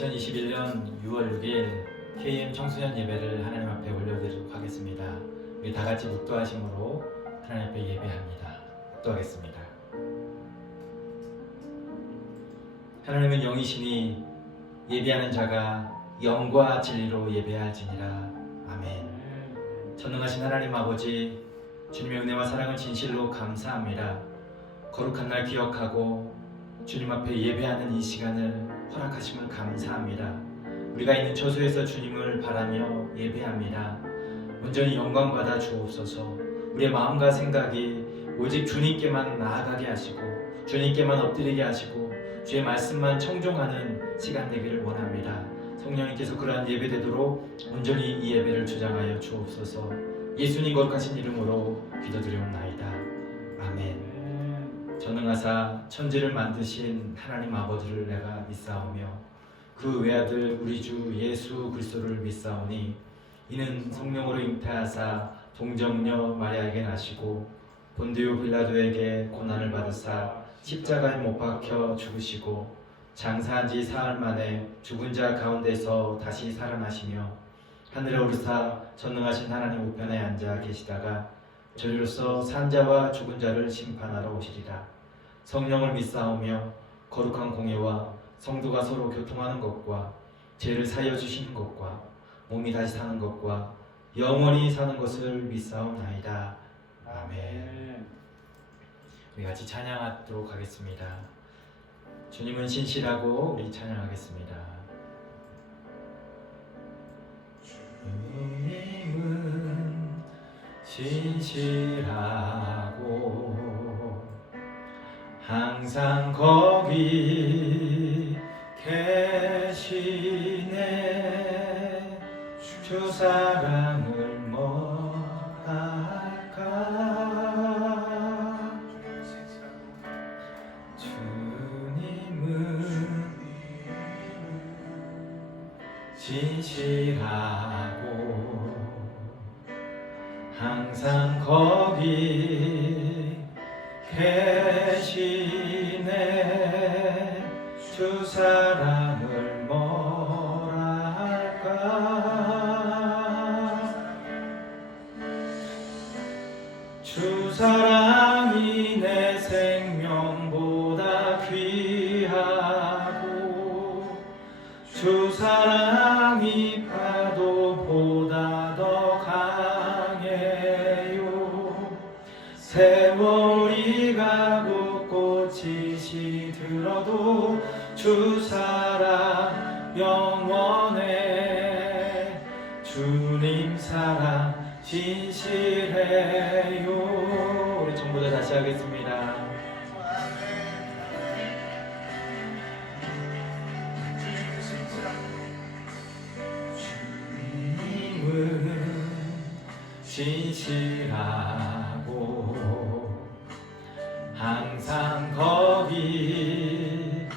2021년 6월 6일 KM 청소년 예배를 하나님 앞에 올려드리도록 하겠습니다. 우리 다 같이 묵도하심으로 하나님 앞에 예배합니다. 묵도하겠습니다. 하나님은 영이시니 예배하는 자가 영과 진리로 예배할지니라. 아멘. 전능하신 하나님 아버지, 주님의 은혜와 사랑을 진실로 감사합니다. 거룩한 날 기억하고 주님 앞에 예배하는 이 시간을 허락하심을 감사합니다. 우리가 있는 처소에서 주님을 바라며 예배합니다. 온전히 영광 받아 주옵소서. 우리의 마음과 생각이 오직 주님께만 나아가게 하시고 주님께만 엎드리게 하시고 주의 말씀만 청종하는 시간 되기를 원합니다. 성령님께서 그러한 예배되도록 온전히 이 예배를 주장하여 주옵소서. 예수님 거룩하신 이름으로 기도드리옵나이다. 아멘. 전능하사 천지를 만드신 하나님 아버지를 내가 믿사오며 그 외아들 우리 주 예수 그리스도를 믿사오니 이는 성령으로 잉태하사 동정녀 마리아에게 나시고 본디오 빌라도에게 고난을 받으사 십자가에 못 박혀 죽으시고 장사한 지 사흘 만에 죽은 자 가운데서 다시 살아나시며 하늘에 오르사 전능하신 하나님 우편에 앉아 계시다가 저희로서 산자와 죽은 자를 심판하러 오시리라. 성령을 믿사오며 거룩한 공예와 성도가 서로 교통하는 것과 죄를 사하여 주시는 것과 몸이 다시 사는 것과 영원히 사는 것을 믿사옵나이다. 아멘. 우리 같이 찬양하도록 하겠습니다. 주님은 신실하고 우리 찬양하겠습니다. 주님은 신실하고 항상 거기 계시네. 주 사랑을 뭐할까. 주님은 신실하고 항상 거기 계시네. 주 사랑을 뭐랄까. 주 사랑이 내 생명보다 귀하고 주 사랑이 파도보다 더 강해요. 세월이 가고 꽃이 시들어도 주 사랑 영원해. 주님 사랑 진실해요. 우리 전부 다 다시 하겠습니다. 주님은 신실하고 항상 거기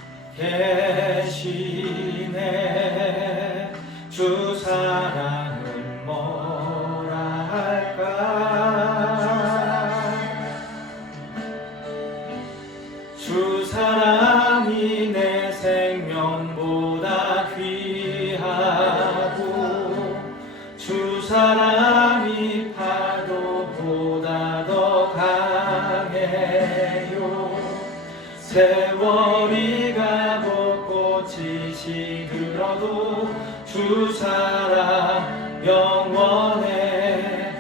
계시네. 주 사랑을 뭐라 할까. 주 사랑이 내 생명보다 귀하고 주 사랑이 파도보다 더 강해요. 세월이 가고 꽃이 시들어도 주 사랑 영원해.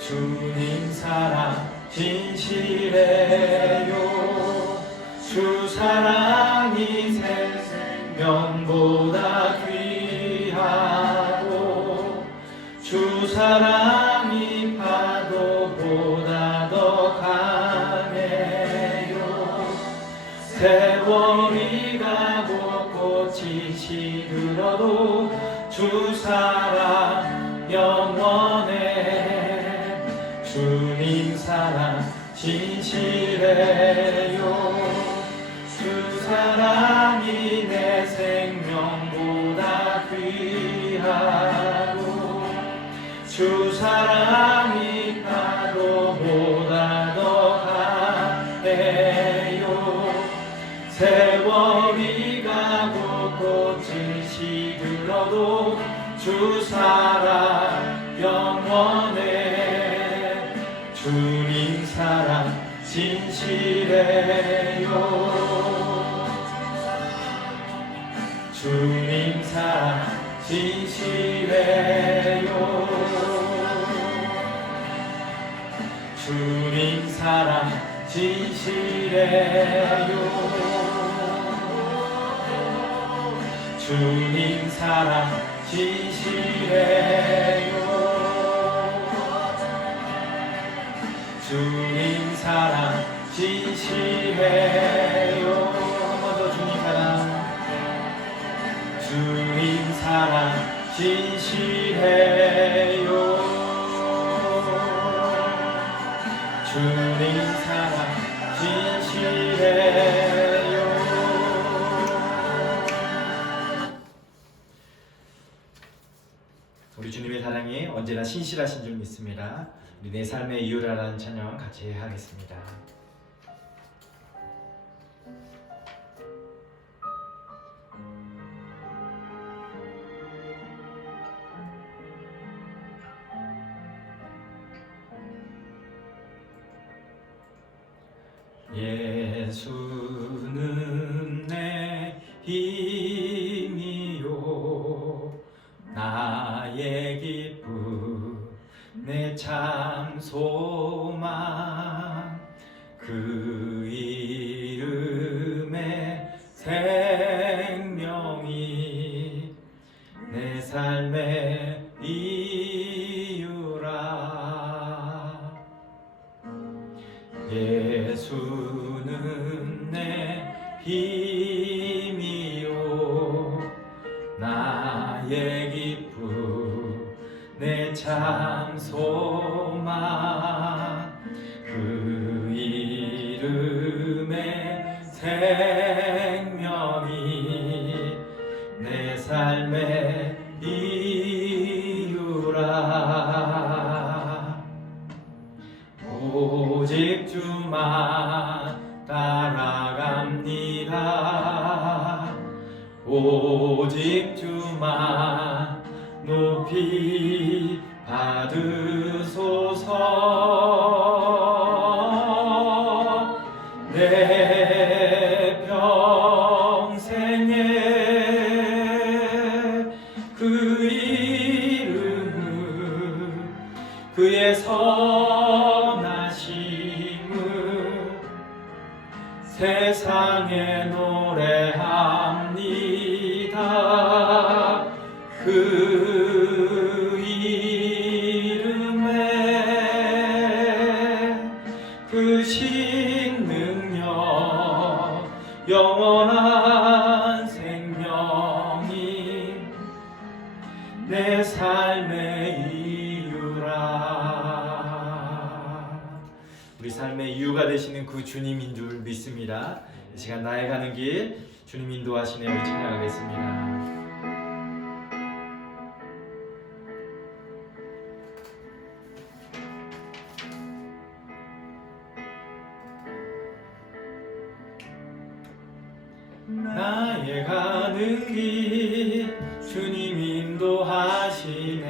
주님 사랑 진실해요. 주 사랑이 생명보다 귀하고 주 사랑이 파도보다 더 강해요. 세월이 가고 꽃이 시들어도 주 사랑 영원해. 주님 사랑 진실해요. 주 사랑이 내 생명보다 귀하고 주 사랑이 파도보다 더 강해요. 세월이 가고 꽃이 시들어도 주 사랑 영원해. 주님 사랑 진실해요. 주님 사랑 진실해요. 주님 사랑 진실해요. 주님 사랑 진실해요. 주님 사랑 진실해요. 한 번 더 주님 사랑. 주님 사랑 진실해요. 주님 사랑 진실해요. 우리 주님의 사랑이 언제나 신실하신 줄 믿습니다. 우리 내 삶의 이유라는 찬양 같이 하겠습니다. 예수는 내 힘이요 나의 기쁨 내 참 소망 그 이름의 생명이 내 삶의 이유라. 예수는 내 힘이요 나의 기쁨 내 참 소망 그 이름의 생명이 내 삶의 이유라. 오직 주만 따라갑니다. 오직 주만 높이 받으소서. 내 평생에 그 이름은 그의 선하심을 세상에 노래합니다. 그 이름에 그 신능력 영원한 생명이 내 삶의 이유라. 우리 삶의 이유가 되시는 그 주님인 줄 믿습니다. 이 시간 나의 가는 길 주님 인도하시네 우리 찬양하겠습니다. 나의 가는 길 주님 인도하시네.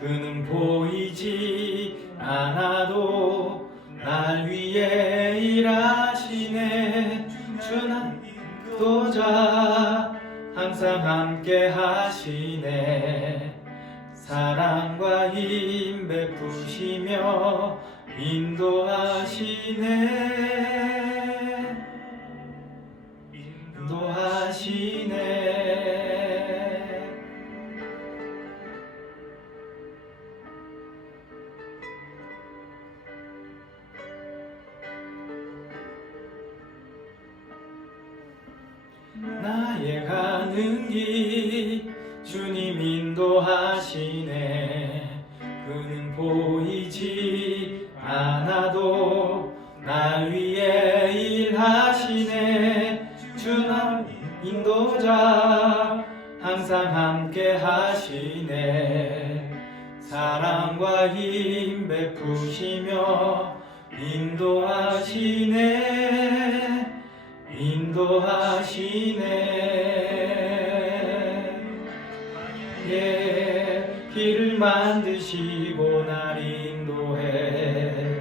그는 보이지 않아도 날 위해 일하시네. 주는 인도자 항상 함께 하시네. 사랑과 힘 베푸시며 인도하시네. 인도하시네. 나의 가는 길 주님 인도하시네. 그는 보이지 않아도 날 위해 일하시네. 주는 인도자 항상 함께 하시네. 사랑과 힘 베푸시며 인도하시네. 예, 길을 만드시고 날 인도해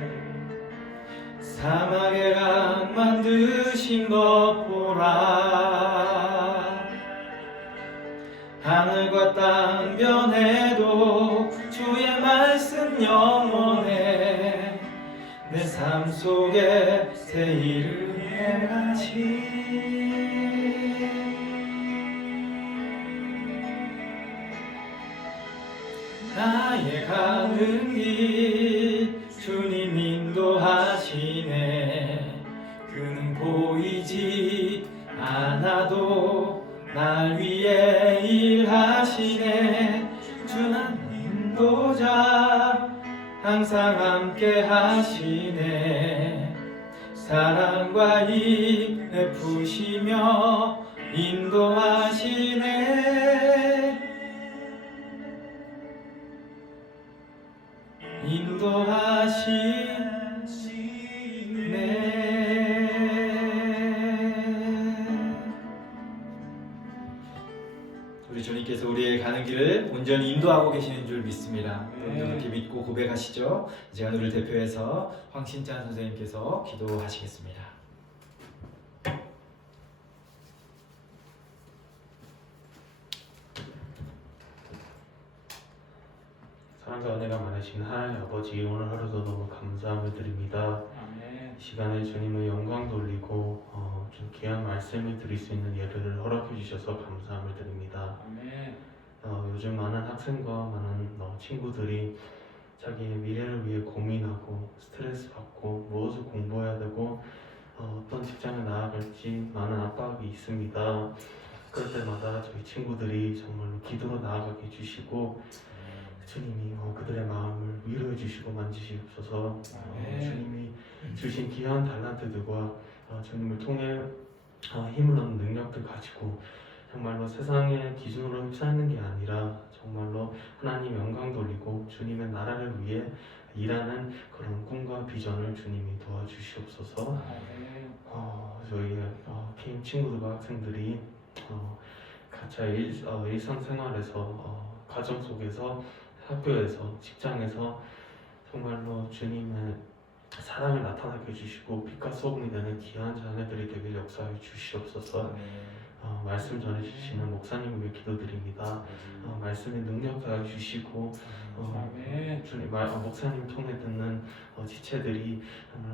사막의 강 만드신 것 보라. 하늘과 땅 변해도 주의 말씀 영원해. 내 삶 속에 새 일을 행하시. 나의 가는 길 주님 인도하시네. 그는 보이지 않아도 날 위해 일하시네. 주는 인도자 항상 함께 하시네. 사랑과 힘 베푸시며 인도하시네. 인도하시네. 우리 주님께서 우리의 가는 길을 온전히 인도하고 계시는 줄 믿습니다. 여러분도 그렇게 믿고 고백하시죠. 제가 우리를 대표해서 황신찬 선생님께서 기도하시겠습니다. 사랑과 은혜가 많으신 하나님 아버지, 오늘 하루도 너무 감사함을 드립니다. 아멘. 이 시간에 주님의 영광 돌리고 좀 귀한 말씀을 드릴 수 있는 예배를 허락해 주셔서 감사함을 드립니다. 아멘. 요즘 많은 학생과 많은 친구들이 자기의 미래를 위해 고민하고 스트레스 받고 무엇을 공부해야 되고 어떤 직장에 나아갈지 많은 압박이 있습니다. 그럴 때마다 저희 친구들이 정말로 기도로 나아가게 해주시고 주님이 그들의 마음을 위로해 주시고 만지시옵소서. 주님이 주신 귀한 달란트들과 주님을 통해 힘을 얻는 능력들 가지고 정말로 세상의 기준으로 휩싸이는 게 아니라 정말로 하나님 영광 돌리고 주님의 나라를 위해 일하는 그런 꿈과 비전을 주님이 도와주시옵소서. 저희 개인 친구들과 학생들이 각자 일상생활에서 가정 속에서 학교에서 직장에서 정말로 주님의 사랑을 나타나게 해주시고 빛과 소금이 되는 귀한 자녀들이 되길 역사해 주시옵소서. 말씀 전해주시는 목사님을 위해 기도드립니다. 말씀의 능력 더해 주시고 주님 목사님 통해 듣는 지체들이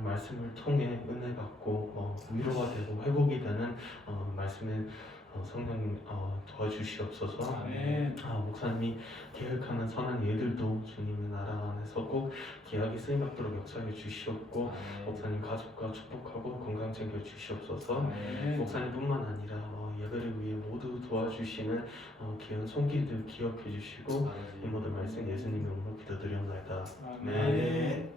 말씀을 통해 은혜 받고 위로가 되고 회복이 되는 말씀의 성령님 도와주시옵소서. 아멘. 목사님이 계획하는 선한 일들도 주님의 나라 안에서 꼭 기하게 쓰임받도록 역사해 주시옵고 목사님 가족과 축복하고 건강 챙겨 주시옵소서. 목사님뿐만 아니라 예배를 위해 모두 도와주시는 귀한 손길들 기억해 주시고 이 모든 말씀 예수님 이름으로 기도드리옵나이다. 아멘.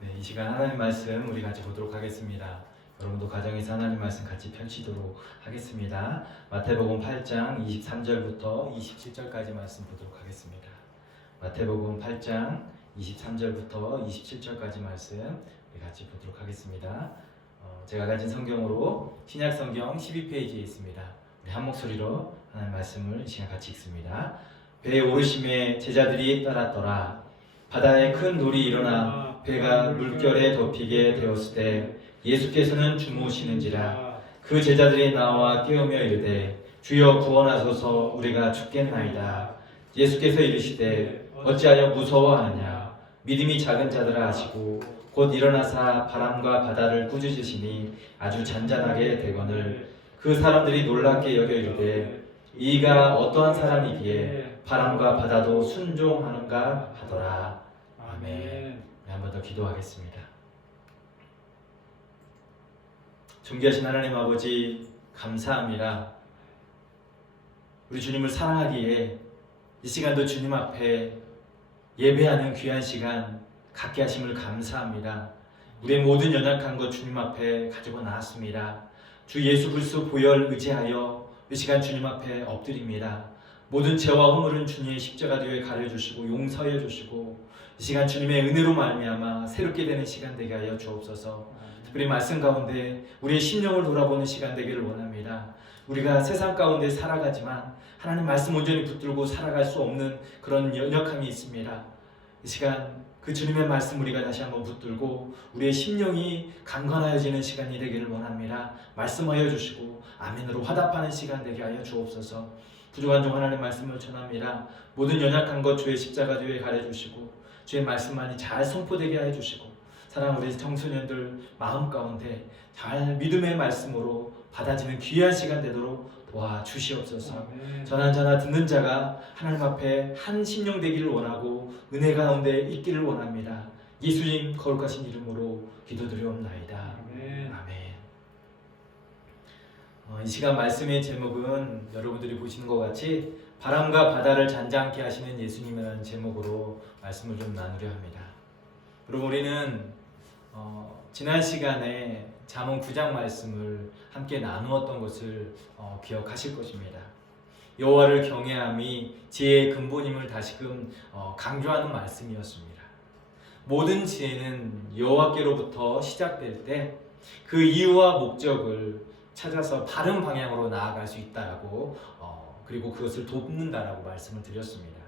네, 이 시간 하나님 말씀 우리 같이 보도록 하겠습니다. 여러분도 가정에서 하나님 말씀 같이 펼치도록 하겠습니다. 마태복음 8장 23절부터 27절까지 말씀 보도록 하겠습니다. 마태복음 8장 23절부터 27절까지 말씀 우리 같이 보도록 하겠습니다. 제가 가진 성경으로 신약 성경 12페이지에 있습니다. 우리 한 목소리로 하나님 말씀을 이 시간 같이 읽습니다. 배에 오르심에 제자들이 따랐더라. 바다에 큰 놀이 일어나 배가 물결에 덮이게 되었을 때 예수께서는 주무시는지라. 그 제자들이 나와 깨우며 이르되 주여 구원하소서 우리가 죽겠나이다. 예수께서 이르시되 어찌하여 무서워하느냐. 믿음이 작은 자들아 하시고 곧 일어나사 바람과 바다를 꾸짖으시니 아주 잔잔하게 되거늘 그 사람들이 놀랍게 여겨 이르되 이가 어떠한 사람이기에 바람과 바다도 순종하는가 하더라. 아멘. 한 번 더 기도하겠습니다. 존귀하신 하나님 아버지 감사합니다. 우리 주님을 사랑하기에 이 시간도 주님 앞에 예배하는 귀한 시간 갖게 하심을 감사합니다. 우리의 모든 연약한 것 주님 앞에 가지고 나왔습니다. 주 예수 그리스도 보혈 의지하여 이 시간 주님 앞에 엎드립니다. 모든 죄와 허물은 주님의 십자가 뒤에 가려주시고 용서해 주시고 이 시간 주님의 은혜로 말미암아 새롭게 되는 시간 되게 하여 주옵소서. 특별히 말씀 가운데 우리의 심령을 돌아보는 시간 되기를 원합니다. 우리가 세상 가운데 살아가지만 하나님 말씀 온전히 붙들고 살아갈 수 없는 그런 연약함이 있습니다. 이 시간 그 주님의 말씀 우리가 다시 한번 붙들고 우리의 심령이 강건하여지는 시간이 되기를 원합니다. 말씀하여 주시고 아멘으로 화답하는 시간 되게 하여 주옵소서. 부족한 종 하나님 말씀을 전합니다. 모든 연약한 것 주의 십자가 뒤에 가려주시고 주의 말씀만이 잘 선포되게 하여 주시고 사랑하는 우리 청소년들 마음 가운데 잘 믿음의 말씀으로 받아지는 귀한 시간 되도록 도와주시옵소서. 전하전하 듣는 자가 하나님 앞에 한 심령 되기를 원하고 은혜 가운데 있기를 원합니다. 예수님 거룩하신 이름으로 기도드리옵나이다. 아멘. 이 시간 말씀의 제목은 여러분들이 보시는 것 같이 바람과 바다를 잔잔케 하시는 예수님이라는 제목으로 말씀을 좀 나누려 합니다. 그럼 우리는 지난 시간에 잠언 9장 말씀을 함께 나누었던 것을 기억하실 것입니다. 여호와를 경외함이 지혜의 근본임을 다시금 강조하는 말씀이었습니다. 모든 지혜는 여호와께로부터 시작될 때 그 이유와 목적을 찾아서 바른 방향으로 나아갈 수 있다라고 그리고 그것을 돕는다라고 말씀을 드렸습니다.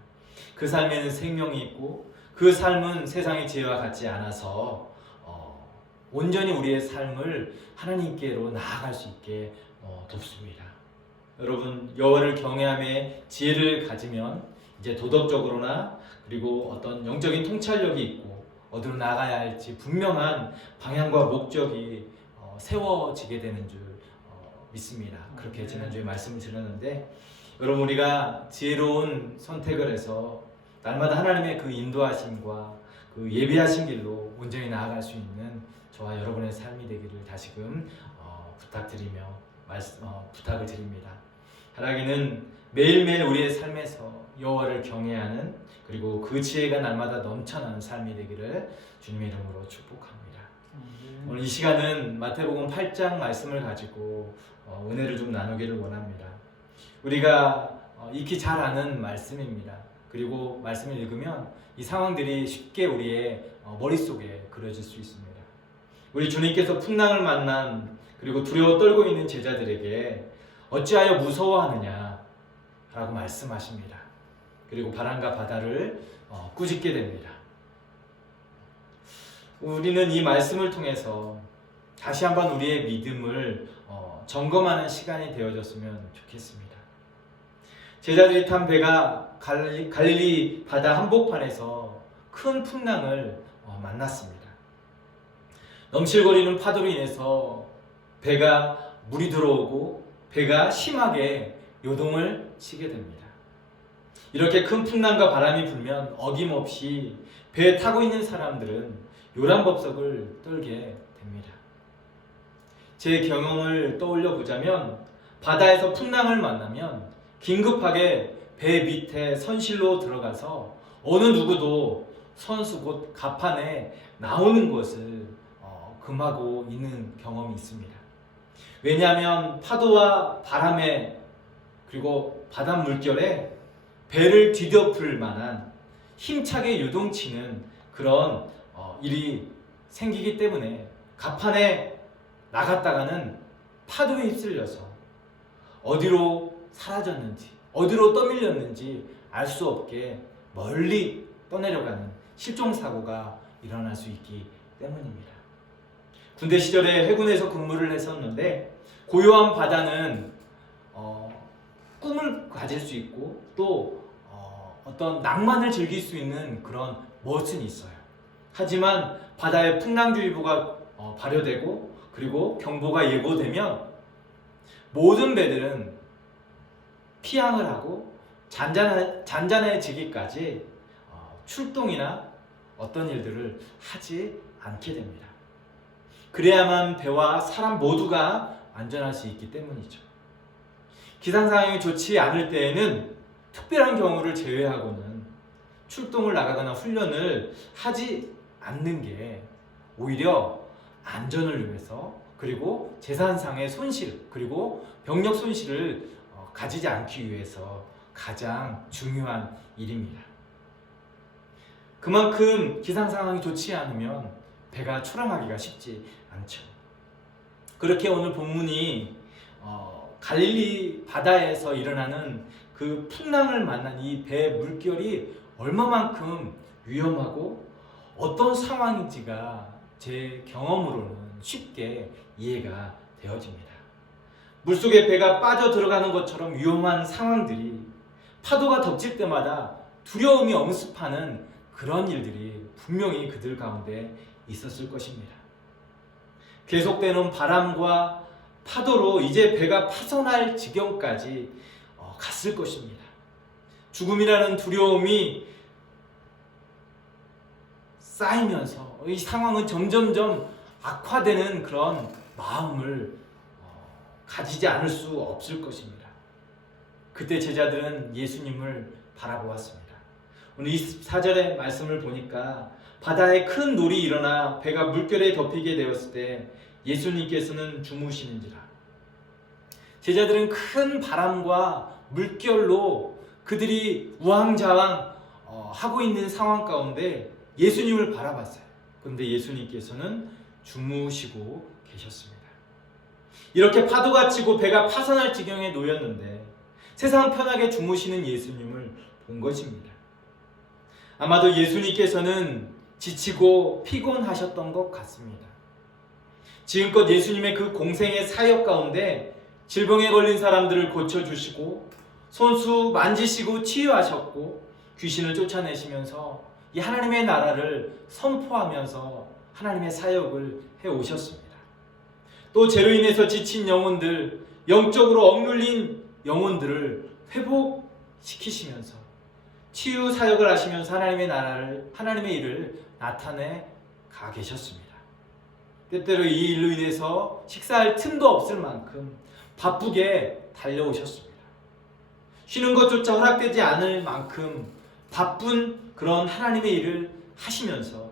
그 삶에는 생명이 있고 그 삶은 세상의 지혜와 같지 않아서 온전히 우리의 삶을 하나님께로 나아갈 수 있게 돕습니다. 여러분 여호와를 경외함에 지혜를 가지면 이제 도덕적으로나 그리고 어떤 영적인 통찰력이 있고 어디로 나가야 할지 분명한 방향과 목적이 세워지게 되는 줄 믿습니다. 그렇게 지난주에 말씀을 드렸는데 여러분 우리가 지혜로운 선택을 해서 날마다 하나님의 그 인도하심과 그 예비하신 길로 온전히 나아갈 수 있는 저와 여러분의 삶이 되기를 다시금 부탁드리며 부탁을 드립니다. 하나님은 매일매일 우리의 삶에서 여호와를 경외하는 그리고 그 지혜가 날마다 넘쳐나는 삶이 되기를 주님의 이름으로 축복합니다. 오늘 이 시간은 마태복음 8장 말씀을 가지고 은혜를 좀 나누기를 원합니다. 우리가 익히 잘 아는 말씀입니다. 그리고 말씀을 읽으면 이 상황들이 쉽게 우리의 머릿속에 그려질 수 있습니다. 우리 주님께서 풍랑을 만난 그리고 두려워 떨고 있는 제자들에게 어찌하여 무서워하느냐 라고 말씀하십니다. 그리고 바람과 바다를 꾸짖게 됩니다. 우리는 이 말씀을 통해서 다시 한번 우리의 믿음을 점검하는 시간이 되어졌으면 좋겠습니다. 제자들이 탄 배가 갈릴리 바다 한복판에서 큰 풍랑을 만났습니다. 넘실거리는 파도로 인해서 배가 물이 들어오고 배가 심하게 요동을 치게 됩니다. 이렇게 큰 풍랑과 바람이 불면 어김없이 배에 타고 있는 사람들은 요란법석을 떨게 됩니다. 제 경험을 떠올려 보자면 바다에서 풍랑을 만나면 긴급하게 배 밑에 선실로 들어가서 어느 누구도 선수 곧 갑판에 나오는 것을 금하고 있는 경험이 있습니다. 왜냐하면 파도와 바람에 그리고 바닷 물결에 배를 뒤덮을 만한 힘차게 요동치는 그런 일이 생기기 때문에 갑판에 나갔다가는 파도에 휩쓸려서 어디로 사라졌는지 어디로 떠밀렸는지 알 수 없게 멀리 떠내려가는 실종사고가 일어날 수 있기 때문입니다. 군대 시절에 해군에서 근무를 했었는데 고요한 바다는 꿈을 가질 수 있고 또 어떤 낭만을 즐길 수 있는 그런 멋은 있어요. 하지만 바다에 풍랑주의보가 발효되고 그리고 경보가 예고되면 모든 배들은 피항을 하고 잔잔해지기까지 출동이나 어떤 일들을 하지 않게 됩니다. 그래야만 배와 사람 모두가 안전할 수 있기 때문이죠. 기상 상황이 좋지 않을 때에는 특별한 경우를 제외하고는 출동을 나가거나 훈련을 하지 않는 게 오히려 안전을 위해서 그리고 재산상의 손실 그리고 병력 손실을 가지지 않기 위해서 가장 중요한 일입니다. 그만큼 기상 상황이 좋지 않으면 배가 출항하기가 쉽지 않죠. 그렇게 오늘 본문이 갈릴리 바다에서 일어나는 그 풍랑을 만난 이 배 물결이 얼마만큼 위험하고 어떤 상황인지가 제 경험으로는 쉽게 이해가 되어집니다. 물속에 배가 빠져 들어가는 것처럼 위험한 상황들이 파도가 덮칠 때마다 두려움이 엄습하는 그런 일들이 분명히 그들 가운데 있었을 것입니다. 계속되는 바람과 파도로 이제 배가 파손할 지경까지 갔을 것입니다. 죽음이라는 두려움이 쌓이면서 이 상황은 점점점 악화되는 그런 마음을 가지지 않을 수 없을 것입니다. 그때 제자들은 예수님을 바라보았습니다. 오늘 24절의 말씀을 보니까 바다에 큰 놀이 일어나 배가 물결에 덮이게 되었을 때 예수님께서는 주무시는지라. 제자들은 큰 바람과 물결로 그들이 우왕좌왕 하고 있는 상황 가운데 예수님을 바라봤어요. 그런데 예수님께서는 주무시고 계셨습니다. 이렇게 파도가 치고 배가 파산할 지경에 놓였는데 세상 편하게 주무시는 예수님을 본 것입니다. 아마도 예수님께서는 지치고 피곤하셨던 것 같습니다. 지금껏 예수님의 그 공생의 사역 가운데 질병에 걸린 사람들을 고쳐주시고 손수 만지시고 치유하셨고 귀신을 쫓아내시면서 이 하나님의 나라를 선포하면서 하나님의 사역을 해오셨습니다. 또 죄로 인해서 지친 영혼들, 영적으로 억눌린 영혼들을 회복시키시면서 치유 사역을 하시면서 하나님의 나라를, 하나님의 일을 나타내 가 계셨습니다. 때때로 이 일로 인해서 식사할 틈도 없을 만큼 바쁘게 달려오셨습니다. 쉬는 것조차 허락되지 않을 만큼 바쁜 그런 하나님의 일을 하시면서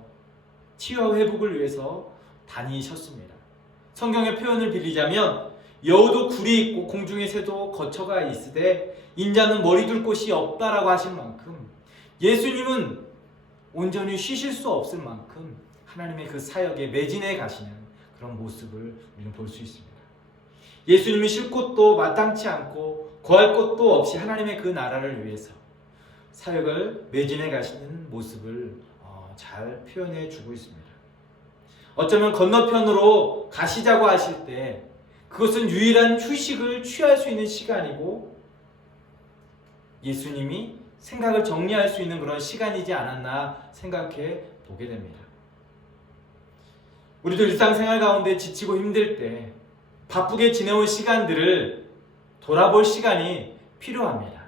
치유와 회복을 위해서 다니셨습니다. 성경의 표현을 빌리자면 여우도 굴이 있고 공중의 새도 거처가 있으되 인자는 머리 둘 곳이 없다라고 하신 만큼 예수님은 온전히 쉬실 수 없을 만큼 하나님의 그 사역에 매진해 가시는 그런 모습을 우리는 볼 수 있습니다. 예수님이 쉴 곳도 마땅치 않고 거할 곳도 없이 하나님의 그 나라를 위해서 사역을 매진해 가시는 모습을 잘 표현해 주고 있습니다. 어쩌면 건너편으로 가시자고 하실 때 그것은 유일한 휴식을 취할 수 있는 시간이고 예수님이 생각을 정리할 수 있는 그런 시간이지 않았나 생각해 보게 됩니다. 우리도 일상생활 가운데 지치고 힘들 때 바쁘게 지내온 시간들을 돌아볼 시간이 필요합니다.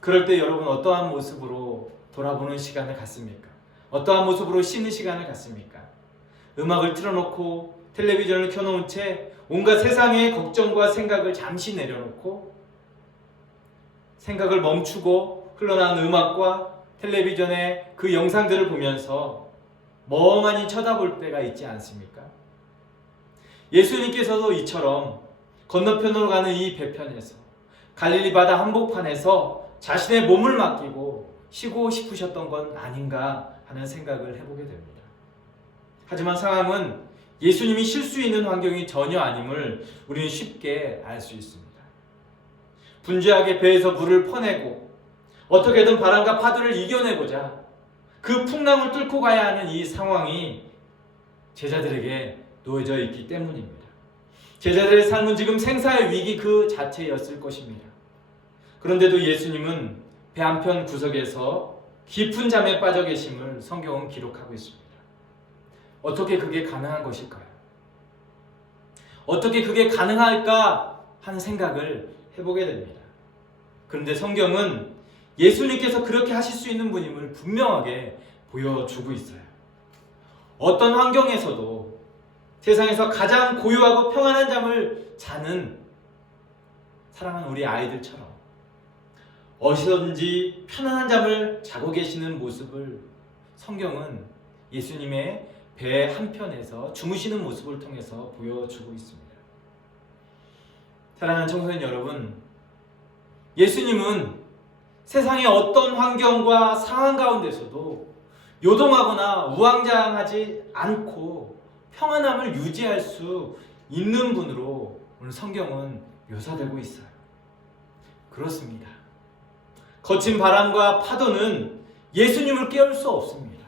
그럴 때 여러분 어떠한 모습으로 돌아보는 시간을 갖습니까? 어떠한 모습으로 쉬는 시간을 갖습니까? 음악을 틀어놓고 텔레비전을 켜놓은 채 온갖 세상의 걱정과 생각을 잠시 내려놓고 생각을 멈추고 흘러나오는 음악과 텔레비전의 그 영상들을 보면서 멍하니 쳐다볼 때가 있지 않습니까? 예수님께서도 이처럼 건너편으로 가는 이 배편에서 갈릴리 바다 한복판에서 자신의 몸을 맡기고 쉬고 싶으셨던 건 아닌가 하는 생각을 해보게 됩니다. 하지만 상황은 예수님이 쉴 수 있는 환경이 전혀 아님을 우리는 쉽게 알 수 있습니다. 분주하게 배에서 물을 퍼내고 어떻게든 바람과 파도를 이겨내고자 그 풍랑을 뚫고 가야 하는 이 상황이 제자들에게 놓여져 있기 때문입니다. 제자들의 삶은 지금 생사의 위기 그 자체였을 것입니다. 그런데도 예수님은 배 한편 구석에서 깊은 잠에 빠져 계심을 성경은 기록하고 있습니다. 어떻게 그게 가능한 것일까요? 어떻게 그게 가능할까 하는 생각을 해보게 됩니다. 그런데 성경은 예수님께서 그렇게 하실 수 있는 분임을 분명하게 보여주고 있어요. 어떤 환경에서도 세상에서 가장 고요하고 평안한 잠을 자는 사랑하는 우리 아이들처럼 어디서든지 편안한 잠을 자고 계시는 모습을 성경은 예수님의 배 한편에서 주무시는 모습을 통해서 보여주고 있습니다. 사랑하는 청소년 여러분, 예수님은 세상의 어떤 환경과 상황 가운데서도 요동하거나 우왕좌왕하지 않고 평안함을 유지할 수 있는 분으로 오늘 성경은 묘사되고 있어요. 그렇습니다. 거친 바람과 파도는 예수님을 깨울 수 없습니다.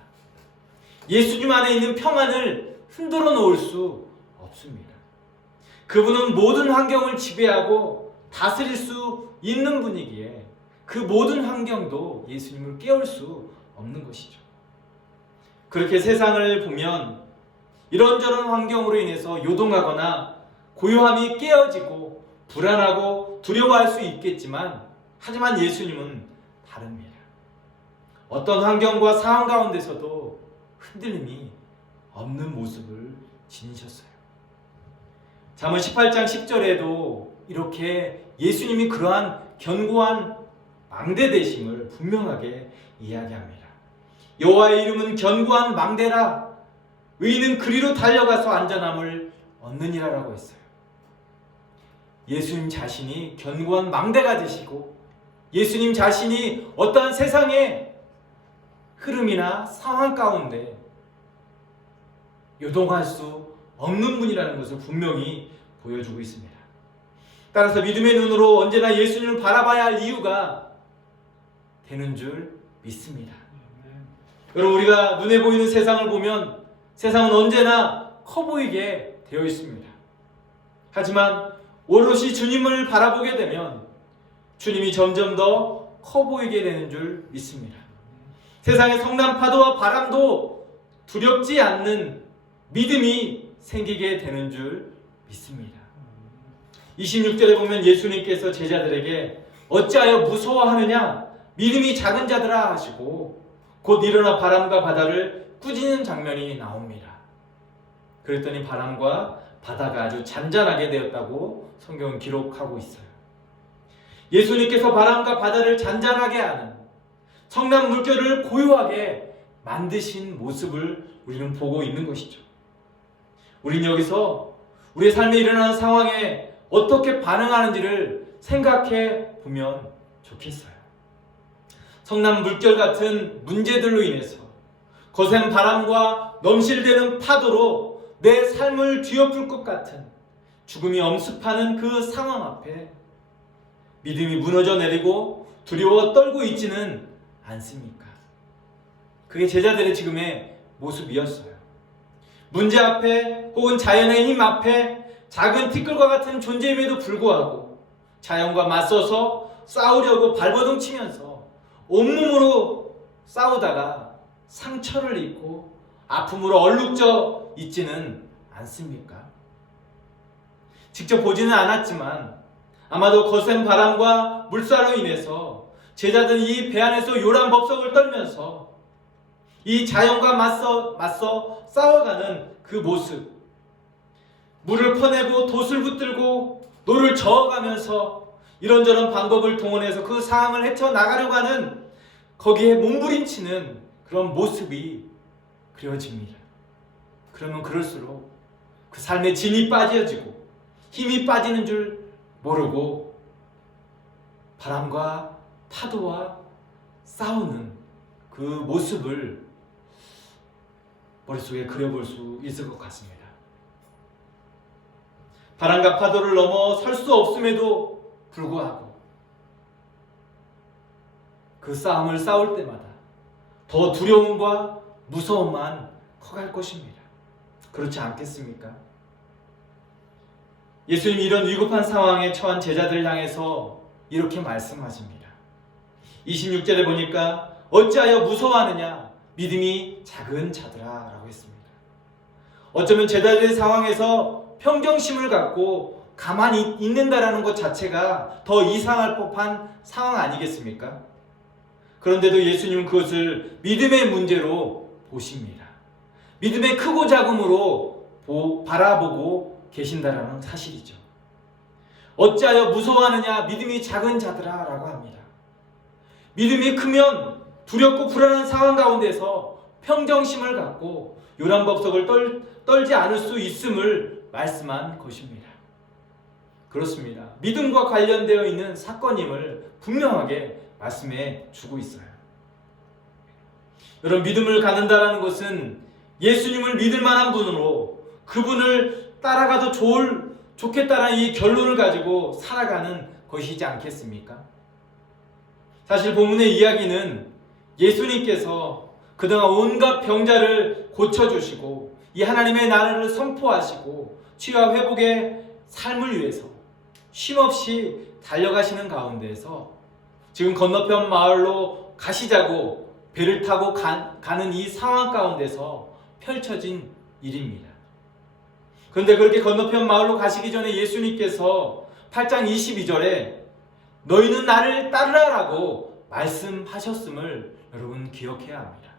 예수님 안에 있는 평안을 흔들어 놓을 수 없습니다. 그분은 모든 환경을 지배하고 다스릴 수 있는 분이기에 그 모든 환경도 예수님을 깨울 수 없는 것이죠. 그렇게 세상을 보면 이런저런 환경으로 인해서 요동하거나 고요함이 깨어지고 불안하고 두려워할 수 있겠지만, 하지만 예수님은 다릅니다. 어떤 환경과 상황 가운데서도 흔들림이 없는 모습을 지니셨어요. 잠언 18장 10절에도 이렇게 예수님이 그러한 견고한 망대 되심을 분명하게 이야기합니다. 여호와의 이름은 견고한 망대라, 의인은 그리로 달려가서 안전함을 얻느니라 라고 했어요. 예수님 자신이 견고한 망대가 되시고, 예수님 자신이 어떠한 세상의 흐름이나 상황 가운데 요동할 수 없는 분이라는 것을 분명히 보여주고 있습니다. 따라서 믿음의 눈으로 언제나 예수님을 바라봐야 할 이유가 되는 줄 믿습니다. 여러분, 우리가 눈에 보이는 세상을 보면 세상은 언제나 커 보이게 되어 있습니다. 하지만 오롯이 주님을 바라보게 되면 주님이 점점 더 커 보이게 되는 줄 믿습니다. 세상의 성난 파도와 바람도 두렵지 않는 믿음이 생기게 되는 줄 믿습니다. 26절에 보면 예수님께서 제자들에게 어찌하여 무서워하느냐, 믿음이 작은 자들아 하시고 곧 일어나 바람과 바다를 꾸짖는 장면이 나옵니다. 그랬더니 바람과 바다가 아주 잔잔하게 되었다고 성경은 기록하고 있어요. 예수님께서 바람과 바다를 잔잔하게 하는, 성난 물결을 고요하게 만드신 모습을 우리는 보고 있는 것이죠. 우리는 여기서 우리의 삶에 일어나는 상황에 어떻게 반응하는지를 생각해 보면 좋겠어요. 성난 물결 같은 문제들로 인해서 거센 바람과 넘실대는 파도로 내 삶을 뒤엎을 것 같은 죽음이 엄습하는 그 상황 앞에 믿음이 무너져 내리고 두려워 떨고 있지는 않습니까? 그게 제자들의 지금의 모습이었어요. 문제 앞에 혹은 자연의 힘 앞에 작은 티끌과 같은 존재임에도 불구하고 자연과 맞서서 싸우려고 발버둥 치면서 온몸으로 싸우다가 상처를 입고 아픔으로 얼룩져 있지는 않습니까? 직접 보지는 않았지만 아마도 거센 바람과 물살로 인해서 제자들은 이 배 안에서 요란법석을 떨면서 이 자연과 맞서 싸워가는 그 모습, 물을 퍼내고 돛을 붙들고 노를 저어가면서 이런저런 방법을 동원해서 그 상황을 헤쳐나가려고 하는, 거기에 몸부림치는 그런 모습이 그려집니다. 그러면 그럴수록 그 삶에 진이 빠져지고 힘이 빠지는 줄 모르고 바람과 파도와 싸우는 그 모습을 머릿속에 그려볼 수 있을 것 같습니다. 바람과 파도를 넘어 설 수 없음에도 불구하고 그 싸움을 싸울 때마다 더 두려움과 무서움만 커갈 것입니다. 그렇지 않겠습니까? 예수님이 이런 위급한 상황에 처한 제자들을 향해서 이렇게 말씀하십니다. 26절에 보니까 어찌하여 무서워하느냐, 믿음이 작은 자들아 라고 했습니다. 어쩌면 제자들의 상황에서 평정심을 갖고 가만히 있는다라는 것 자체가 더 이상할 법한 상황 아니겠습니까? 그런데도 예수님은 그것을 믿음의 문제로 보십니다. 믿음의 크고 작음으로 바라보고 계신다라는 사실이죠. 어찌하여 무서워하느냐, 믿음이 작은 자들아 라고 합니다. 믿음이 크면 두렵고 불안한 상황 가운데서 평정심을 갖고 요란법석을 떨지 않을 수 있음을 말씀한 것입니다. 그렇습니다. 믿음과 관련되어 있는 사건임을 분명하게 말씀해 주고 있어요. 여러분, 믿음을 갖는다라는 것은 예수님을 믿을 만한 분으로 그분을 따라가도 좋겠다라는 이 결론을 가지고 살아가는 것이지 않겠습니까? 사실 본문의 이야기는 예수님께서 그동안 온갖 병자를 고쳐주시고 이 하나님의 나라를 선포하시고 치유와 회복의 삶을 위해서 쉼없이 달려가시는 가운데에서 지금 건너편 마을로 가시자고 배를 타고 가는 이 상황 가운데서 펼쳐진 일입니다. 그런데 그렇게 건너편 마을로 가시기 전에 예수님께서 8장 22절에 너희는 나를 따르라라고 말씀하셨음을 여러분 기억해야 합니다.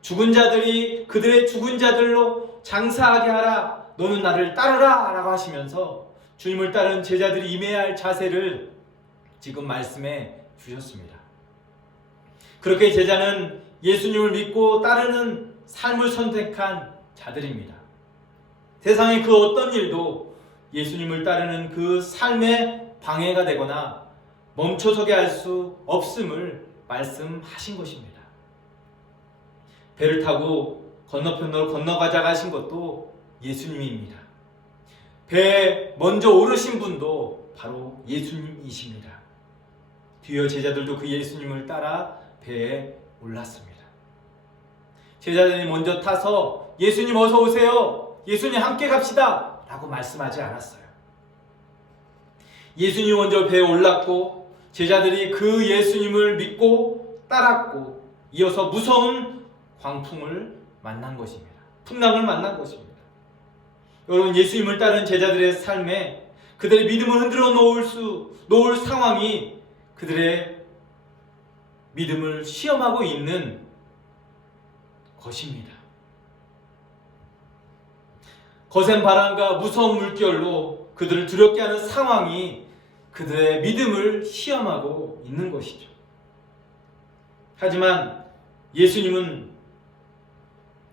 죽은 자들이 그들의 죽은 자들로 장사하게 하라, 너는 나를 따르라 라고 하시면서 주님을 따르는 제자들이 임해야 할 자세를 지금 말씀해 주셨습니다. 그렇게 제자는 예수님을 믿고 따르는 삶을 선택한 자들입니다. 세상의 그 어떤 일도 예수님을 따르는 그 삶에 방해가 되거나 멈춰서게 할 수 없음을 말씀하신 것입니다. 배를 타고 건너편으로 건너가자고 하신 것도 예수님입니다. 배에 먼저 오르신 분도 바로 예수님이십니다. 뒤이어 제자들도 그 예수님을 따라 배에 올랐습니다. 제자들이 먼저 타서 예수님 어서 오세요, 예수님 함께 갑시다 라고 말씀하지 않았어요. 예수님 먼저 배에 올랐고 제자들이 그 예수님을 믿고 따랐고 이어서 무서운 광풍을 만난 것입니다. 풍랑을 만난 것입니다. 여러분, 예수님을 따르는 제자들의 삶에 그들의 믿음을 흔들어 놓을 상황이 그들의 믿음을 시험하고 있는 것입니다. 거센 바람과 무서운 물결로 그들을 두렵게 하는 상황이 그들의 믿음을 시험하고 있는 것이죠. 하지만 예수님은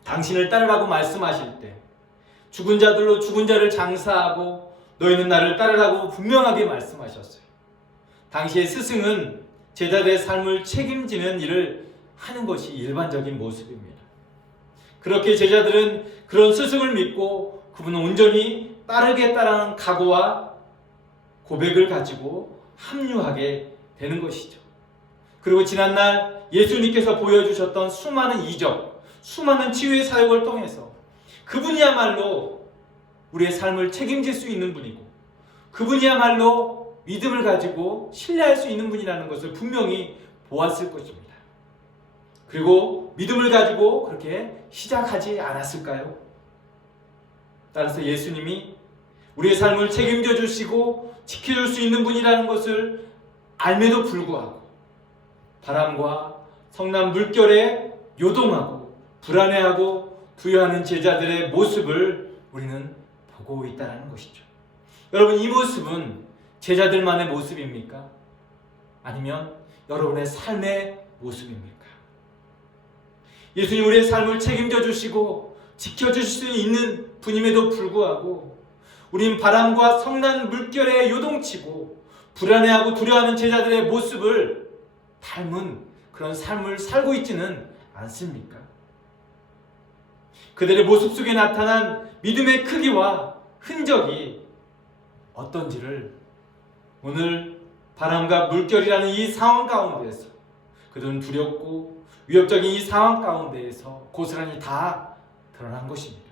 당신을 따르라고 말씀하실 때 죽은 자들로 죽은 자를 장사하고 너희는 나를 따르라고 분명하게 말씀하셨어요. 당시의 스승은 제자들의 삶을 책임지는 일을 하는 것이 일반적인 모습입니다. 그렇게 제자들은 그런 스승을 믿고 그분을 온전히 따르겠다라는 각오와 고백을 가지고 합류하게 되는 것이죠. 그리고 지난날 예수님께서 보여주셨던 수많은 이적, 수많은 치유의 사역을 통해서 그분이야말로 우리의 삶을 책임질 수 있는 분이고 그분이야말로 믿음을 가지고 신뢰할 수 있는 분이라는 것을 분명히 보았을 것입니다. 그리고 믿음을 가지고 그렇게 시작하지 않았을까요? 따라서 예수님이 우리의 삶을 책임져 주시고 지켜줄 수 있는 분이라는 것을 알매도 불구하고 바람과 성난 물결에 요동하고 불안해하고 두려워하는 제자들의 모습을 우리는 보고 있다는 것이죠. 여러분, 이 모습은 제자들만의 모습입니까? 아니면 여러분의 삶의 모습입니까? 예수님 우리의 삶을 책임져 주시고 지켜주실 수 있는 분임에도 불구하고 우린 바람과 성난 물결에 요동치고 불안해하고 두려워하는 제자들의 모습을 닮은 그런 삶을 살고 있지는 않습니까? 그들의 모습 속에 나타난 믿음의 크기와 흔적이 어떤지를 오늘 바람과 물결이라는 이 상황 가운데에서 그들은 두렵고 위협적인 이 상황 가운데에서 고스란히 다 드러난 것입니다.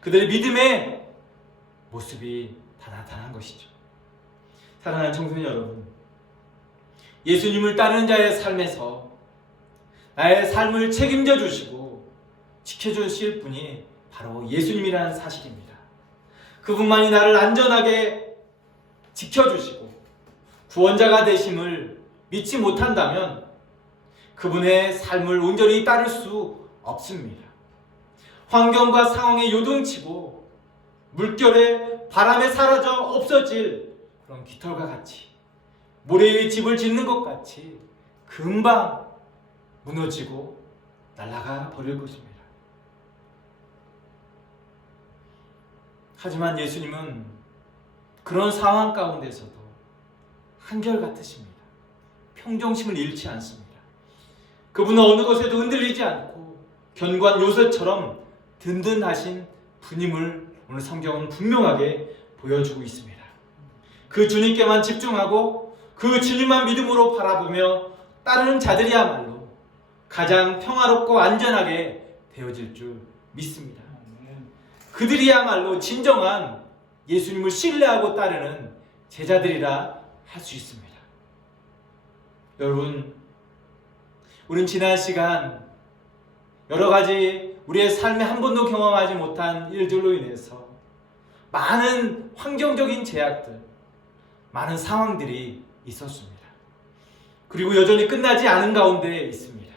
그들의 믿음의 모습이 다 나타난 것이죠. 사랑하는 청소년 여러분, 예수님을 따르는 자의 삶에서 나의 삶을 책임져 주시고 지켜주실 분이 바로 예수님이라는 사실입니다. 그분만이 나를 안전하게 지켜주시고 구원자가 되심을 믿지 못한다면 그분의 삶을 온전히 따를 수 없습니다. 환경과 상황에 요동치고 물결에 바람에 사라져 없어질 그런 깃털과 같이 모래 위에 집을 짓는 것 같이 금방 무너지고 날아가 버릴 것입니다. 하지만 예수님은 그런 상황 가운데서도 한결같으십니다. 평정심을 잃지 않습니다. 그분은 어느 것에도 흔들리지 않고 견고한 요새처럼 든든하신 분임을 오늘 성경은 분명하게 보여주고 있습니다. 그 주님께만 집중하고 그 주님만 믿음으로 바라보며 따르는 자들이야말로 가장 평화롭고 안전하게 되어질 줄 믿습니다. 그들이야말로 진정한 예수님을 신뢰하고 따르는 제자들이라 할 수 있습니다. 여러분, 우린 지난 시간 여러 가지 우리의 삶에 한 번도 경험하지 못한 일들로 인해서 많은 환경적인 제약들, 많은 상황들이 있었습니다. 그리고 여전히 끝나지 않은 가운데 있습니다.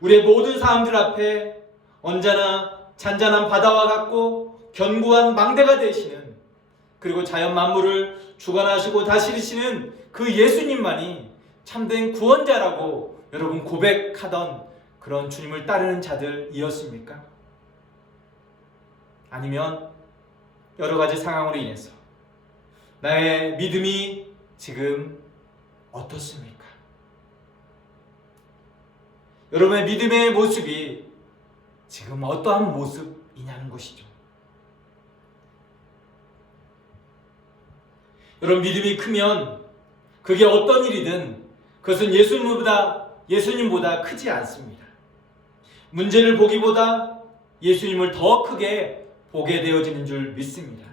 우리의 모든 상황들 앞에 언제나 잔잔한 바다와 같고 견고한 망대가 되시는, 그리고 자연 만물을 주관하시고 다스리시는 그 예수님만이 참된 구원자라고 여러분 고백하던 그런 주님을 따르는 자들이었습니까? 아니면 여러 가지 상황으로 인해서 나의 믿음이 지금 어떻습니까? 여러분의 믿음의 모습이 지금 어떠한 모습이냐는 것이죠. 여러분, 믿음이 크면 그게 어떤 일이든 그것은 예수님보다 크지 않습니다. 문제를 보기보다 예수님을 더 크게 보게 되어지는 줄 믿습니다.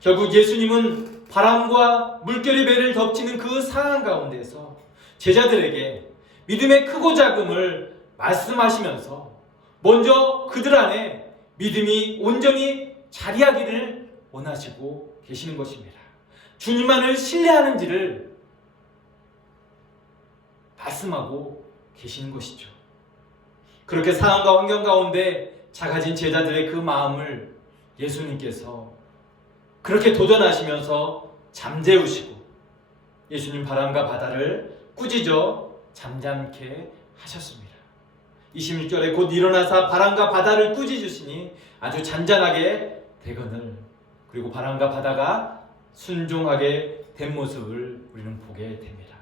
결국 예수님은 바람과 물결의 배를 덮치는 그 상황 가운데서 제자들에게 믿음의 크고 작음을 말씀하시면서 먼저 그들 안에 믿음이 온전히 자리하기를 원하시고 계시는 것입니다. 주님만을 신뢰하는지를 말씀하고 계시는 것이죠. 그렇게 상황과 환경 가운데 작아진 제자들의 그 마음을 예수님께서 그렇게 도전하시면서 잠재우시고 예수님 바람과 바다를 꾸짖어 잠잠케 하셨습니다. 26절에 곧 일어나사 바람과 바다를 꾸짖으시니 아주 잔잔하게 되거늘, 그리고 바람과 바다가 순종하게 된 모습을 우리는 보게 됩니다.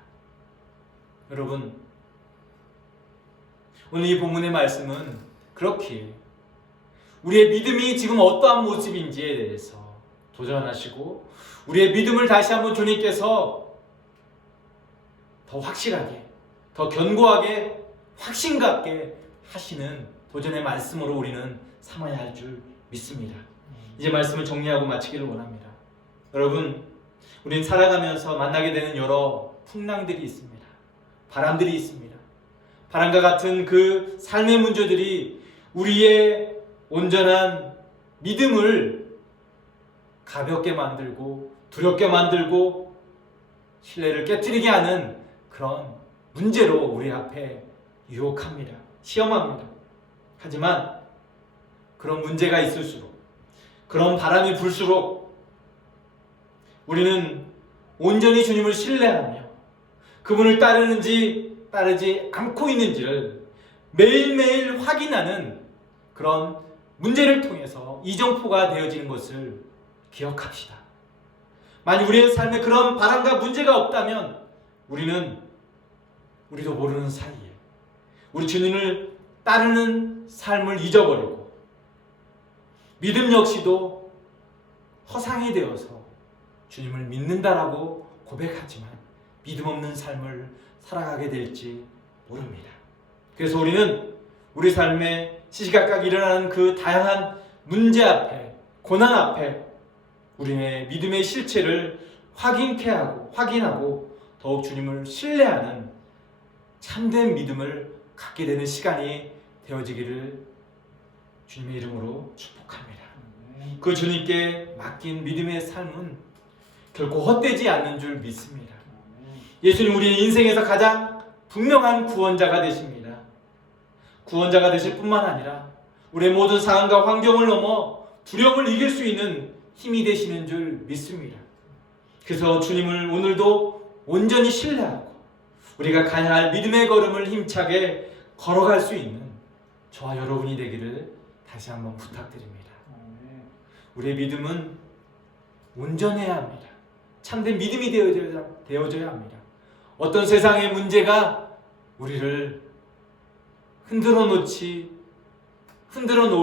여러분, 오늘 이 본문의 말씀은 그렇게 우리의 믿음이 지금 어떠한 모습인지에 대해서 도전하시고 우리의 믿음을 다시 한번 주님께서 더 확실하게, 더 견고하게, 확신 갖게 하시는 도전의 말씀으로 우리는 삼아야 할 줄 믿습니다. 이제 말씀을 정리하고 마치기를 원합니다. 여러분, 우린 살아가면서 만나게 되는 여러 풍랑들이 있습니다. 바람들이 있습니다. 바람과 같은 그 삶의 문제들이 우리의 온전한 믿음을 가볍게 만들고 두렵게 만들고 신뢰를 깨트리게 하는 그런 문제로 우리 앞에 유혹합니다. 시험합니다. 하지만 그런 문제가 있을수록, 그런 바람이 불수록 우리는 온전히 주님을 신뢰하며 그분을 따르는지 따르지 않고 있는지를 매일매일 확인하는 그런 문제를 통해서 이정표가 되어지는 것을 기억합시다. 만약 우리의 삶에 그런 바람과 문제가 없다면 우리도 모르는 사이에 우리 주님을 따르는 삶을 잊어버리고 믿음 역시도 허상이 되어서 주님을 믿는다라고 고백하지만 믿음 없는 삶을 살아가게 될지 모릅니다. 그래서 우리는 우리 삶에 시시각각 일어나는 그 다양한 문제 앞에, 고난 앞에 우리의 믿음의 실체를 확인하고 더욱 주님을 신뢰하는 참된 믿음을 갖게 되는 시간이 되어지기를 주님의 이름으로 축복합니다. 그 주님께 맡긴 믿음의 삶은 결코 헛되지 않는 줄 믿습니다. 예수님 우리의 인생에서 가장 분명한 구원자가 되십니다. 구원자가 되실 뿐만 아니라 우리의 모든 상황과 환경을 넘어 두려움을 이길 수 있는 힘이 되시는 줄 믿습니다. 그래서 주님을 오늘도 온전히 신뢰하고 우리가 가야 할 믿음의 걸음을 힘차게 걸어갈 수 있는 저와 여러분이 되기를 다시 한번 부탁드립니다. 우리의 믿음은 온전해야 합니다. 참된 믿음이 되어져야 합니다. 어떤 세상의 문제가 우리를 흔들어 놓을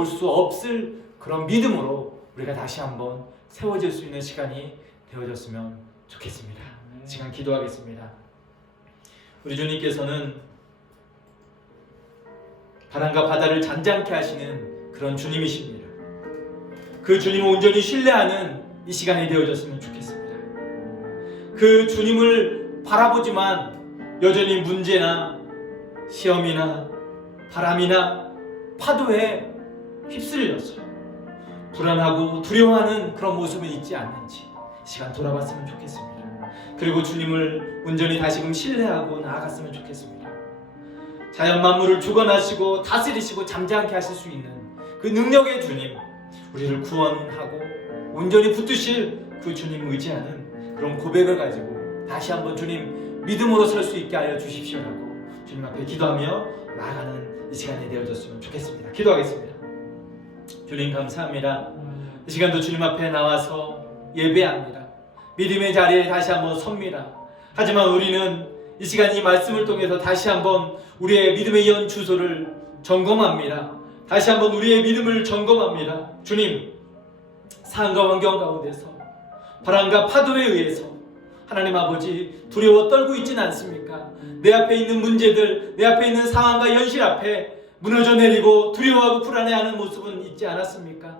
수 없을 그런 믿음으로 우리가 다시 한번 세워질 수 있는 시간이 되어졌으면 좋겠습니다. 시간 기도하겠습니다. 우리 주님께서는 바람과 바다를 잔잔케 하시는 그런 주님이십니다. 그 주님을 온전히 신뢰하는 이 시간이 되어졌으면 좋겠습니다. 그 주님을 바라보지만 여전히 문제나 시험이나 바람이나 파도에 휩쓸려서 불안하고 두려워하는 그런 모습은 있지 않는지 시간 돌아봤으면 좋겠습니다. 그리고 주님을 온전히 다시금 신뢰하고 나아갔으면 좋겠습니다. 자연 만물을 주관하시고 다스리시고 잠잠케 하실 수 있는 그 능력의 주님, 우리를 구원하고 온전히 붙드실 그 주님 의지하는 그런 고백을 가지고 다시 한번 주님 믿음으로 설 수 있게 하여 주십시오라고 주님 앞에 기도하며 나아가는 이 시간이 되어졌으면 좋겠습니다. 기도하겠습니다. 주님 감사합니다. 이 시간도 주님 앞에 나와서 예배합니다. 믿음의 자리에 다시 한번 섭니다. 하지만 우리는 이 시간 이 말씀을 통해서 다시 한번 우리의 믿음의 연 주소를 점검합니다. 다시 한번 우리의 믿음을 점검합니다. 주님, 상황과 환경 가운데서 바람과 파도에 의해서 하나님 아버지 두려워 떨고 있지는 않습니까? 내 앞에 있는 문제들, 내 앞에 있는 상황과 현실 앞에 무너져 내리고 두려워하고 불안해하는 모습은 있지 않았습니까?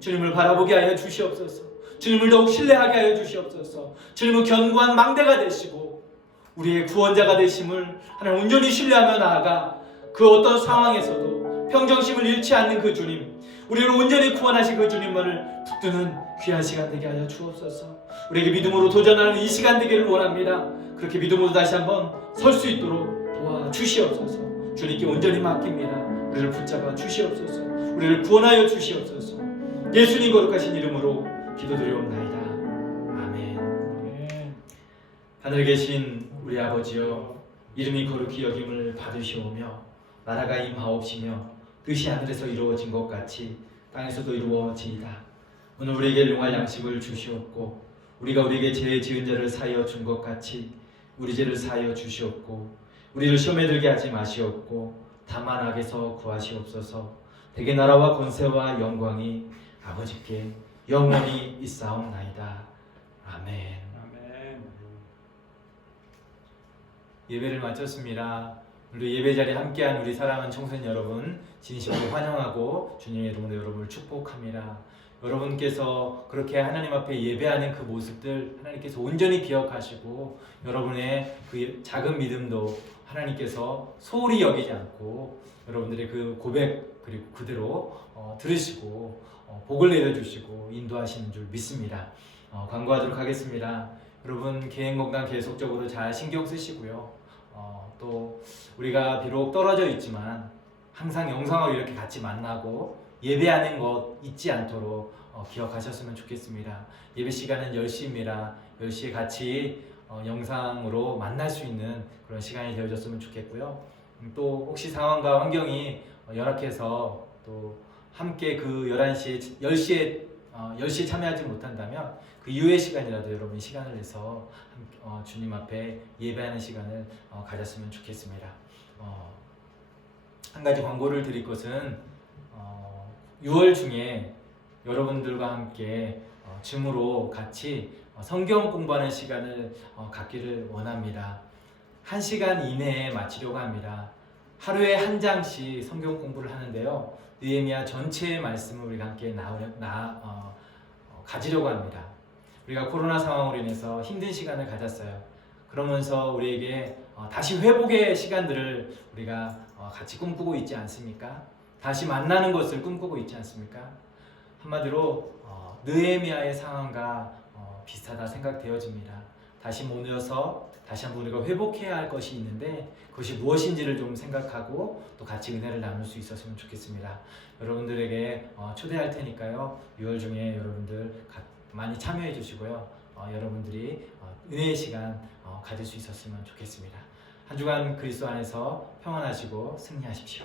주님을 바라보게 하여 주시옵소서. 주님을 더욱 신뢰하게 하여 주시옵소서. 주님은 견고한 망대가 되시고 우리의 구원자가 되심을 하나님 온전히 신뢰하며 나아가 그 어떤 상황에서도 평정심을 잃지 않는 그 주님, 우리를 온전히 구원하신 그 주님을 붙드는 귀한 시간 되게 하여 주옵소서. 우리에게 믿음으로 도전하는 이 시간 되기를 원합니다. 그렇게 믿음으로 다시 한번 설 수 있도록 도와주시옵소서. 주님께 온전히 맡깁니다. 우리를 붙잡아 주시옵소서. 우리를 구원하여 주시옵소서. 예수님 거룩하신 이름으로 기도드리옵나이다. 아멘. 하늘에 계신 우리 아버지여, 이름이 거룩히 여김을 받으시오며 나라가 임하옵시며 뜻이 하늘에서 이루어진 것 같이 땅에서도 이루어지이다. 오늘 우리에게 용할 양식을 주시옵고 우리가 우리에게 죄 지은 자를 사하여 준 것 같이 우리 죄를 사하여 주시옵고 우리를 시험에 들게 하지 마시옵고 다만 악에서 구하시옵소서. 대개 나라와 권세와 영광이 아버지께 영원히 있사옵나이다. 아멘. 예배를 마쳤습니다. 우리 예배 자리에 함께한 우리 사랑하는 청소년 여러분 진심으로 환영하고 주님의 이름으로 여러분을 축복합니다. 여러분께서 그렇게 하나님 앞에 예배하는 그 모습들 하나님께서 온전히 기억하시고 여러분의 그 작은 믿음도 하나님께서 소홀히 여기지 않고 여러분들의 그 고백 그리고 그대로 들으시고 복을 내려주시고 인도하시는 줄 믿습니다. 광고하도록 하겠습니다. 여러분 개인 건강 계속적으로 잘 신경 쓰시고요. 또 우리가 비록 떨어져 있지만 항상 영상으로 이렇게 같이 만나고 예배하는 것 잊지 않도록 기억하셨으면 좋겠습니다. 예배 시간은 10시입니다. 10시에 같이 영상으로 만날 수 있는 그런 시간이 되어졌으면 좋겠고요. 또 혹시 상황과 환경이 열악해서 또 함께 그 10시에 참여하지 못한다면 그 이후의 시간이라도 여러분 시간을 내서 주님 앞에 예배하는 시간을 가졌으면 좋겠습니다. 한 가지 광고를 드릴 것은 6월 중에 여러분들과 함께 줌으로 같이 성경 공부하는 시간을 갖기를 원합니다. 1시간 이내에 마치려고 합니다. 하루에 한 장씩 성경 공부를 하는데요. 느헤미야 전체의 말씀을 우리가 함께 가지려고 합니다. 우리가 코로나 상황으로 인해서 힘든 시간을 가졌어요. 그러면서 우리에게 다시 회복의 시간들을 우리가 같이 꿈꾸고 있지 않습니까? 다시 만나는 것을 꿈꾸고 있지 않습니까? 한마디로 느헤미야의 상황과 비슷하다 생각되어집니다. 다시 모여서 다시 한번 우리가 회복해야 할 것이 있는데 그것이 무엇인지를 좀 생각하고 또 같이 은혜를 나눌 수 있었으면 좋겠습니다. 여러분들에게 초대할 테니까요. 6월 중에 여러분들 많이 참여해 주시고요. 여러분들이 은혜의 시간 가질 수 있었으면 좋겠습니다. 한 주간 그리스도 안에서 평안하시고 승리하십시오.